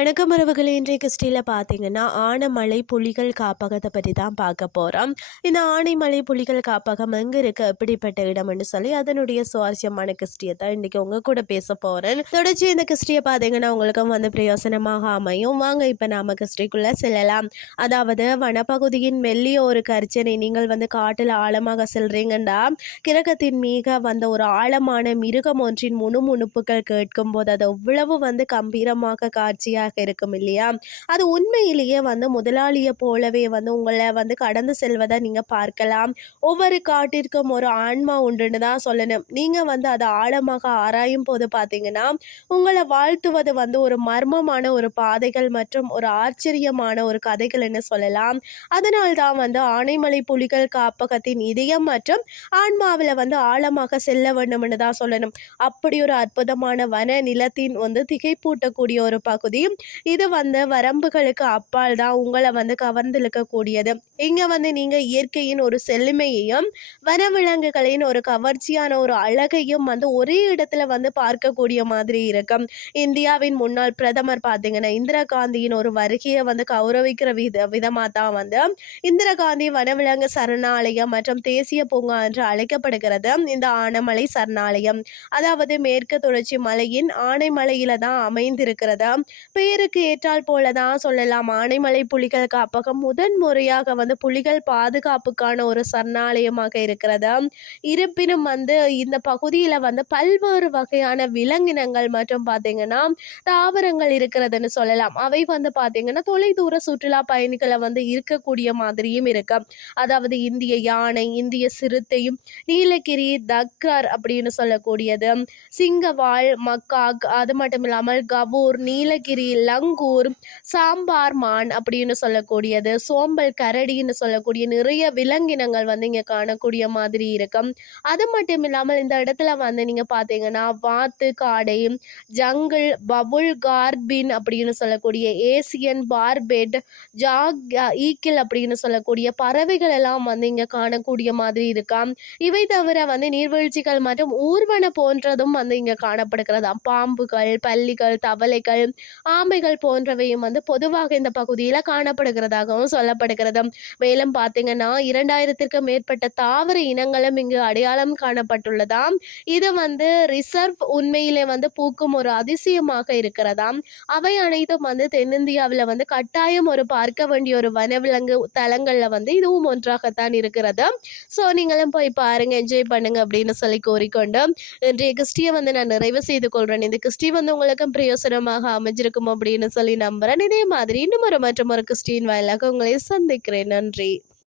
வணக்கம் உறவுகளே. இன்றைய கிறிஸ்டியில் பார்த்தீங்கன்னா ஆனைமலை புலிகள் காப்பகத்தை பற்றி தான் பார்க்க போகிறோம் இந்த ஆனைமலை புலிகள் காப்பகம் எங்கே இருக்கு? எப்படிப்பட்ட இடம்னு சொல்லி அதனுடைய சுவாரஸ்யமான கிறிஸ்டியை தான் இன்றைக்கி உங்கள் கூட பேச போகிறேன் தொடர்ச்சி இந்த கிறிஸ்டியை பார்த்தீங்கன்னா உங்களுக்கும் வந்து பிரயோசனமாக அமையும். வாங்க இப்போ நாம கிறிஸ்டிக்குள்ளே செல்லலாம். அதாவது வனப்பகுதியின் மெல்லிய ஒரு கர்ச்சனை நீங்கள் வந்து காட்டில் ஆழமாக செல்றீங்கண்டா கிரகத்தின் மீக வந்த ஒரு ஆழமான மிருகம் ஒன்றின் முணுமுணுப்புகள் கேட்கும் போது அது எவ்வளவு வந்து கம்பீரமாக காட்சியாக இருக்கும் இல்லையா? அது உண்மையிலேயே வந்து முதலாளியை போலவே வந்து உங்களை வந்து கடந்து செல்வதை நீங்கள் பார்க்கலாம். ஒவ்வொரு காட்டிற்கும் ஒரு ஆன்மா உண்டுன்னு தான் சொல்லணும். நீங்கள் வந்து அதை ஆழமாக ஆராயும் போது பார்த்தீங்கன்னா உங்களை வாழ்த்துவது வந்து ஒரு மர்மமான ஒரு பாதைகள் மற்றும் ஒரு ஆச்சரியமான ஒரு கதைகள்னு சொல்லலாம். அதனால் தான் வந்து ஆனைமலை புலிகள் காப்பகத்தின் இதயம் மற்றும் ஆன்மாவில் வந்து ஆழமாக செல்ல வேண்டும்னு தான் சொல்லணும். அப்படி ஒரு அற்புதமான வன நிலத்தின் வந்து திகைப்பூட்டக்கூடிய ஒரு பகுதி இது வந்து வரம்புகளுக்கு அப்பால் தான் உங்களை வந்து கவர்ந்திழுக்கக்கூடியது. இங்கே வந்து நீங்கள் இயற்கையின் ஒரு செழுமையையும் வனவிலங்குகளின் ஒரு கவர்ச்சியான ஒரு அழகையும் வந்து ஒரே இடத்துல வந்து பார்க்கக்கூடிய மாதிரி இருக்கும். இந்தியாவின் முன்னாள் பிரதமர் பார்த்தீங்கன்னா இந்திரா காந்தியின் ஒரு வருகையை வந்து கௌரவிக்கிற வித விதமாக தான் வந்து இந்திரா காந்தி வனவிலங்கு சரணாலயம் மற்றும் தேசிய பூங்கா என்று அழைக்கப்படுகிறது. இந்த ஆனைமலை சரணாலயம் அதாவது மேற்கு தொடர்ச்சி மலையின் ஆனைமலையில தான் அமைந்திருக்கிறது. பேருக்கு ஏற்றால் போல தான் சொல்லலாம். ஆனைமலை புலிகள் காப்பகம் முதன் முறையாக வந்து புலிகள் பாதுகாப்புக்கான ஒரு சரணாலயமாக இருக்கிறது? இருப்பினும் வந்து இந்த பகுதியில் வந்து பல்வேறு வகையான விலங்கினங்கள் மற்றும் பார்த்தீங்கன்னா தாவரங்கள் இருக்கிறதுன்னு சொல்லலாம். அவை வந்து பார்த்தீங்கன்னா தொலைதூர சுற்றுலா பயணிகளை வந்து இருக்கக்கூடிய மாதிரியும் இருக்கு. அதாவது இந்திய யானை இந்திய சிறுத்தையும் நீலகிரி தக்கர் அப்படின்னு சொல்லக்கூடியது. சிங்கவாள் மக்காக் அது மட்டும் இல்லாமல் கபூர் நீலகிரி லங்கூர் சாம்பார் மான் அப்படின்னு சொல்லக்கூடியது சோம்பல் கரடின்னு சொல்லக்கூடிய நிறைய விலங்கினங்கள் வந்து இங்கே காணக்கூடிய மாதிரி இருக்கும் அது மட்டும் இல்லாமல் இந்த இடத்துல வந்து நீங்கள் பார்த்தீங்கன்னா வாத்து காடை ஜங்கிள் பபுள் கார்பின் அப்படின்னு சொல்லக்கூடிய ஏசியன் பார்பெட் ஜாக் ஈக்கிள் அப்படின்னு சொல்லக்கூடிய பறவைகள் எல்லாம் வந்து இங்கே காணக்கூடிய மாதிரி இருக்காம் இவை தவிர வந்து நீர்வீழ்ச்சிகள் மற்றும் ஊர்வன போன்றதும் வந்து இங்கே காணப்படுகிறதா. பாம்புகள் பள்ளிகள் தவளைகள் ஆம் ஆமைகள் போன்றவையும் வந்து பொதுவாக இந்த பகுதியில் காணப்படுகிறதாகவும் சொல்லப்படுகிறது. மேலும் பார்த்தீங்கன்னா இரண்டாயிரத்திற்கும் மேற்பட்ட தாவர இனங்களும் இங்கு அடையாளம் காணப்பட்டுள்ளதாம். இது வந்து ரிசர்வ் உண்மையிலே வந்து பூக்கும் ஒரு அதிசயமாக இருக்கிறதாம். அவை அனைத்தும் வந்து தென்னிந்தியாவில் வந்து கட்டாயம் ஒரு பார்க்க வேண்டிய ஒரு வனவிலங்கு தலங்களில் வந்து இதுவும் ஒன்றாகத்தான் இருக்கிறது. ஸோ நீங்களும் போய் பாருங்க என்ஜாய் பண்ணுங்க அப்படின்னு சொல்லி கோரிக்கொண்டு இன்றைய கிறிஸ்டியை வந்து நான் நிறைவு செய்து கொள்கிறேன் இந்த கிறிஸ்டி வந்து உங்களுக்கும் பிரயோசனமாக அமைஞ்சிருக்கும் அப்படின்னு சொல்லி நம்புறேன். இதே மாதிரி இன்னும் ஒரு மற்றும் ஒரு கிறிஸ்டின் வாயிலாக உங்களை சந்திக்கிறேன். நன்றி.